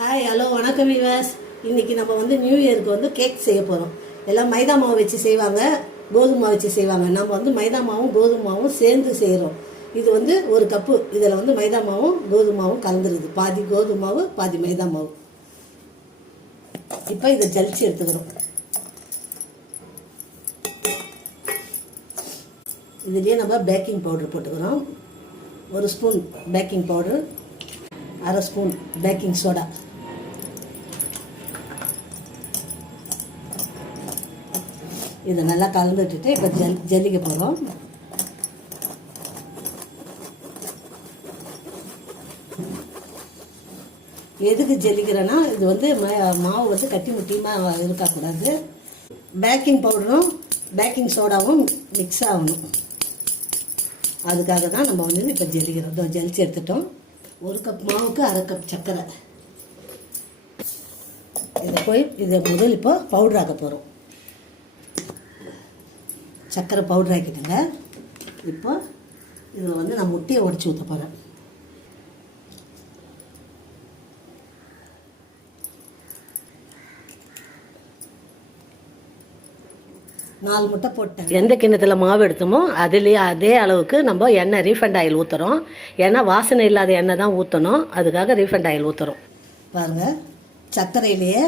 Hi hello வணக்கம் விவாஸ் இன்றைக்கி நம்ம வந்து நியூ இயருக்கு வந்து கேக் செய்ய போகிறோம் எல்லாம் மைதா மாவு வச்சு செய்வாங்க கோதுமை மாவு வச்சு செய்வாங்க. நம்ம வந்து மைதா மாவும் கோதுமை மாவும் சேர்ந்து செய்கிறோம் இது வந்து ஒரு கப்பு. இதில் வந்து மைதா மாவும் கோதுமை மாவும் கலந்துருது. பாதி கோதுமை மாவு பாதி மைதா மாவு. இப்போ இதை ஜலிச்சு எடுத்துக்கிறோம். இதுலேயே நம்ம பேக்கிங் பவுடர் போட்டுக்கிறோம். ஒரு ஸ்பூன் பேக்கிங் பவுடர் அரை ஸ்பூன் பேக்கிங் சோடா இதை நல்லா கலந்து விட்டுட்டு இப்போ ஜல் ஜல்லிக்க போகிறோம் எதுக்கு ஜெல்லிக்கிறேன்னா இது வந்து ம- மாவு வந்து கட்டி முட்டியமாக இருக்கக்கூடாது. பேக்கிங் பவுடரும் பேக்கிங் சோடாவும் மிக்ஸ் ஆகணும். அதுக்காக தான் நம்ம வந்து இப்போ ஜெல்லிக்கிறோம். இதோ ஜெலிச்சு எடுத்துட்டோம். ஒரு கப் மாவுக்கு அரை கப் சர்க்கரை. இதை போய் இதை முதல் இப்போ பவுடர் ஆக போகிறோம் சர்க்கரை பவுடர் ஆக்கிட்டுங்க. இப்போ இதில் வந்து நான் முட்டையை உடச்சி ஊற்ற போகிறேன் நாலு முட்டை போட்டேன். எந்த கிண்ணத்தில் மாவு எடுத்தோமோ அதுலேயே அதே அளவுக்கு நம்ம எண்ணெய் ரீஃபண்ட் ஆயில் ஊற்றுறோம் ஏன்னா வாசனை இல்லாத எண்ணெய் தான் ஊற்றணும் அதுக்காக ரீஃபண்ட் ஆயில் ஊற்றுறோம் பாருங்க சர்க்கரையிலேயே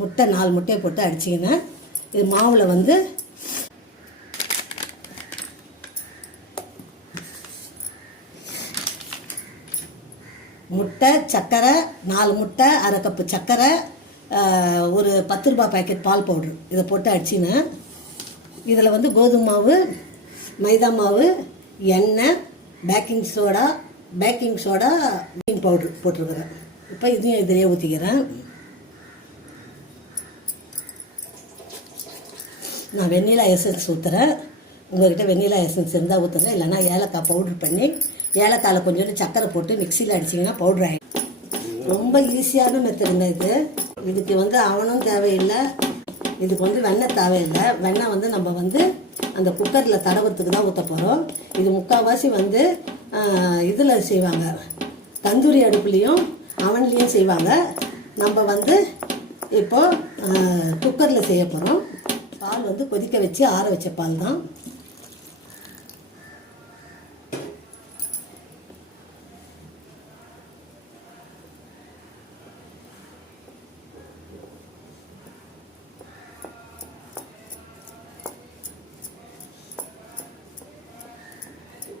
முட்டை நாலு முட்டையை போட்டு அடிச்சிங்கன்னா இது மாவில் வந்து முட்டை சர்க்கரை நாலு முட்டை அரை கப்பு சர்க்கரை ஒரு பத்து ரூபாய் பேக்கெட் பால் பவுட்ரு இதை போட்டு அடிச்சிங்கன்னா இதில் வந்து கோதுமை மாவு மைதா மாவு எண்ணெய் baking soda baking soda baking powder போட்டிருக்கிறேன். இப்போ இதையும் இதிலே ஊற்றிக்கிறேன் நான் வெண்ணிலா எசன்ஸ் ஊற்றுறேன் உங்கள்கிட்ட வெண்ணிலா எசன்ஸ் இருந்தால் ஊற்றுறேன் இல்லைன்னா ஏலக்காய் பவுட்ரு பண்ணி ஏலக்காயில் கொஞ்சோண்டு சக்கரை போட்டு மிக்சியில் அடிச்சிங்கன்னா பவுட்ரு ஆகிடும் ரொம்ப ஈஸியான மெத்தடுங்க இது. இதுக்கு வந்து அவனும் தேவையில்லை. இதுக்கு வந்து வெண்ணெய் தேவையில்லை. வெண்ணெய் வந்து நம்ம வந்து அந்த குக்கரில் தடவுறதுக்கு தான் ஊற்ற போகிறோம் இது முக்கால்வாசி வந்து இதில் செய்வாங்க. தந்தூரி அடுப்புலேயும் அவன்லேயும் செய்வாங்க. நம்ம வந்து இப்போ குக்கரில் செய்ய போகிறோம் பால் வந்து கொதிக்க வச்சு ஆற வச்ச பால் தான்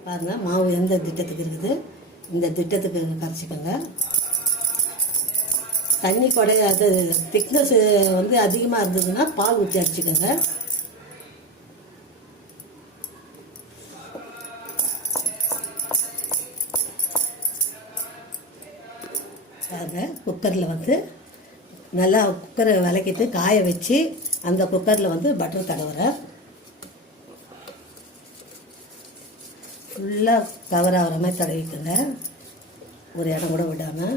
பாருங்க மாவு எந்த திட்டத்துக்கு இருக்குது? இந்த திட்டத்துக்கு கரைச்சிக்கோங்க தண்ணி குறை அது திக்னஸ் வந்து அதிகமாக இருந்ததுன்னா பால் ஊற்றி அடிச்சுக்கோங்க. பாருங்க குக்கரில் வந்து நல்லா குக்கரை விளக்கிட்டு காய வச்சு அந்த குக்கரில் வந்து பட்டர் தடவுறேன். ஃபுல்லாக கவர் ஆகிற மாதிரி தடவிக்கோங்க. ஒரு இடம் கூட விடாமல்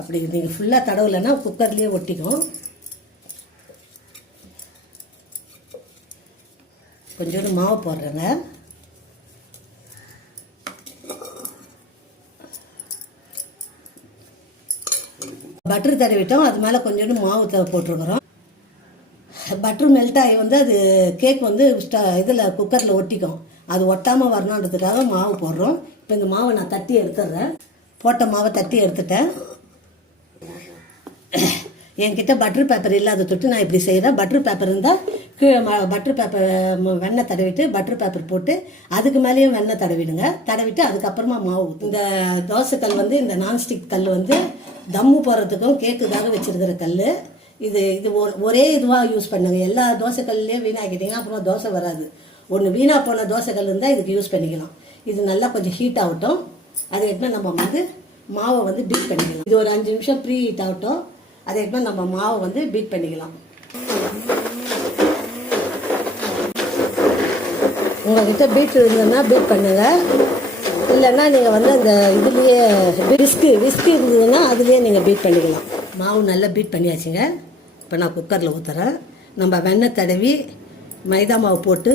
அப்படி நீங்கள் ஃபுல்லாக தடவலைன்னா குக்கர்லேயே ஒட்டிக்கும். கொஞ்சோண்டு மாவு போடுறேங்க. பட்டர் தடவிட்டோம். அது மேலே கொஞ்சோண்டு மாவு த பட்டர் மெல்ட் ஆகி வந்து அது கேக் வந்து இதில் குக்கரில் ஒட்டிக்கும். அது ஒட்டாமல் வரணுன்றதுக்காக மாவு போடுறோம். இப்போ இந்த மாவை நான் தட்டி எடுத்துடுறேன். போட்ட மாவை தட்டி எடுத்துட்டேன். என்கிட்ட பட்டர் பேப்பர் இல்லாத தொட்டு நான் இப்படி செய்கிறேன் பட்டர் பேப்பர் இருந்தால் கீழே பட்டர் பேப்பர் வெண்ணெய் தடவிட்டு பட்டர் பேப்பர் போட்டு அதுக்கு மேலேயும் வெண்ணெய் தடவிடுங்க. தடவிட்டு அதுக்கப்புறமா மாவு இந்த தோசைக்கல் வந்து இந்த நான்ஸ்டிக் கல் வந்து தம்மு போடுறதுக்கும் கேக்குக்காக வச்சுருக்கிற கல் இது இது ஒரே இதுவாக யூஸ் பண்ணுங்க. எல்லா தோசைக்கல்லையும் வீணாக்கிட்டீங்கன்னா அப்புறம் தோசை வராது. ஒன்று வீணாக போன தோசைகள் இருந்தால் இதுக்கு யூஸ் பண்ணிக்கலாம். இது நல்லா கொஞ்சம் ஹீட் ஆகட்டும். அது எடுத்து நம்ம வந்து மாவை வந்து பீட் பண்ணிக்கலாம். இது ஒரு அஞ்சு நிமிஷம் ப்ரீ ஹீட் ஆகட்டும். அதை எடுத்து நம்ம மாவை வந்து பீட் பண்ணிக்கலாம். உங்கள்கிட்ட பீட் இருந்ததுன்னா பீட் பண்ணுங்க. இல்லைன்னா நீங்கள் வந்து அந்த இதுலேயே விஸ்கு விஸ்கு இருந்ததுன்னா அதுலேயே நீங்கள் பீட் பண்ணிக்கலாம். மாவு நல்லா பீட் பண்ணியாச்சுங்க. இப்போ நான் குக்கரில் ஊற்றுறேன் நம்ம வெண்ணெய் தடவி மைதா மாவு போட்டு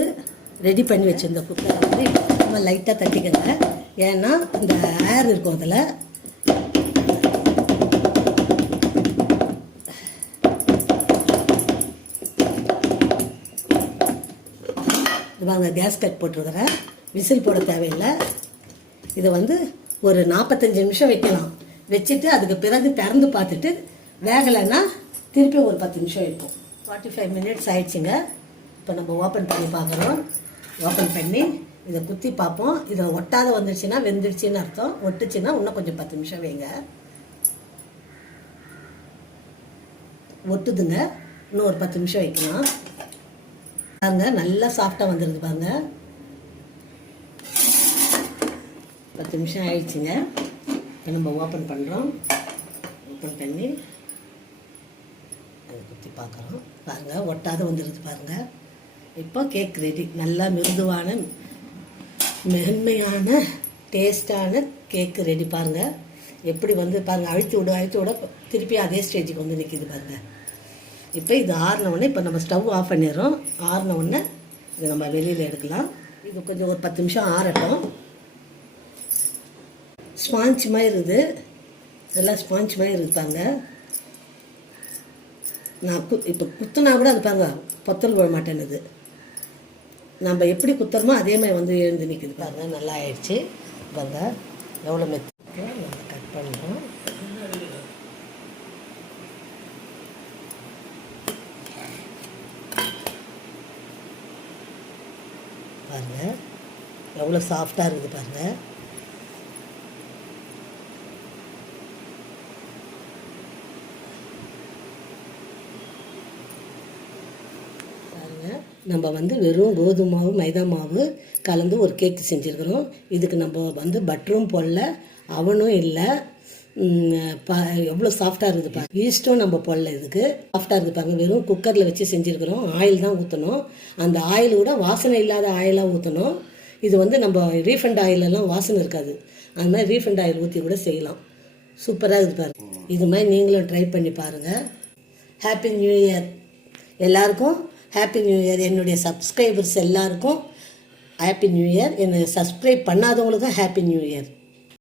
ரெடி பண்ணி வச்சுருந்த குக்கர் வந்து நம்ம லைட்டாக தட்டிக்கங்க. ஏன்னா இந்த ஏர் இருக்கும் அதில். வாங்க கேஸ் கட் போட்டிருக்கிறேன். விசில் போட தேவையில்லை. இதை வந்து ஒரு நாற்பத்தஞ்சு நிமிஷம் வைக்கலாம். வச்சுட்டு அதுக்கு பிறகு திறந்து பார்த்துட்டு வேகலைன்னா திருப்பி ஒரு பத்து நிமிஷம் இருக்கும். ஃபார்ட்டி ஃபைவ் மினிட்ஸ் ஆயிடுச்சுங்க. இப்போ நம்ம ஓப்பன் பண்ணி பார்க்குறோம். ஓப்பன் பண்ணி இதை குத்தி பார்ப்போம். இதில் ஒட்டாத வந்துடுச்சுன்னா வெந்துடுச்சின்னு அர்த்தம். ஒட்டுச்சுன்னா இன்னும் கொஞ்சம் பத்து நிமிஷம் வைங்க. ஒட்டுதுங்க. இன்னும் ஒரு பத்து நிமிஷம் வைக்கலாம். பாருங்க நல்லா சாஃப்டாக வந்துடுது பாருங்க. பத்து நிமிஷம் ஆயிடுச்சுங்க. இப்போ நம்ம ஓப்பன் பண்ணுறோம் ஓப்பன் பண்ணி அதை குத்தி பார்க்குறோம். பாருங்கள் ஒட்டாத வந்துடுது பாருங்கள் இப்போ கேக் ரெடி நல்லா மிருதுவான மென்மையான டேஸ்டான கேக்கு ரெடி பாருங்கள் எப்படி வந்து பாருங்கள் அழுத்தி விட அழுத்தி விட திருப்பி அதே ஸ்டேஜுக்கு வந்து நிற்கிது பாருங்கள் இப்போ இது ஆறினவுடனே இப்போ நம்ம ஸ்டவ் ஆஃப் பண்ணிடுறோம். ஆறினவுடனே இது நம்ம வெளியில் எடுக்கலாம். இது கொஞ்சம் ஒரு பத்து நிமிஷம் ஆறட்டும். ஸ்பாஞ்ச் மாதிரி இருக்குது எல்லாம் ஸ்பாஞ்ச் மாதிரி இருப்பாங்க நான் கு இப்போ குத்துனா கூட அது பாருங்க பொத்தல் விழ மாட்டேன்னுது. நம்ம எப்படி குத்துறோமோ அதே மாதிரி வந்து எழுந்து நிற்குது பாருங்க. நல்லா ஆயிடுச்சு. பாருங்க எவ்வளோ மெத்துக்கு நம்ம கட் பண்ணுறோம். பாருங்க. எவ்வளோ சாஃப்டாக இருக்குது பாருங்கள் பாருங்க நம்ம வந்து வெறும் கோதுமை மாவு மைதா மாவு கலந்து ஒரு கேக்கு செஞ்சுருக்குறோம். இதுக்கு நம்ம வந்து பட்டரும் போடல அவனும் இல்லை. பா எவ்வளோ சாஃப்டாக இருக்குது பாருங்க. ஈஸ்ட்டும் நம்ம போடல இதுக்கு. சாஃப்டாக இருக்குது பாருங்க. வெறும் குக்கரில் வச்சு செஞ்சுருக்குறோம். ஆயில் தான் ஊற்றணும் அந்த ஆயில் கூட வாசனை இல்லாத ஆயிலாக ஊற்றணும் இது வந்து நம்ம ரீஃபண்ட் ஆயிலெல்லாம் வாசனை இருக்காது. அது மாதிரி ரீஃபண்ட் ஆயில் ஊற்றி கூட செய்யலாம். சூப்பராக இருக்குது பாருங்க. இது மாதிரி நீங்களும் ட்ரை பண்ணி பாருங்கள் ஹாப்பி நியூ இயர் எல்லாருக்கும் ஹாப்பி நியூ இயர் என்னுடைய சப்ஸ்கிரைபர்ஸ் எல்லாருக்கும் ஹாப்பி நியூ இயர் என்னை சப்ஸ்கிரைப் பண்ணாதவங்களுக்கும் ஹாப்பி நியூ இயர்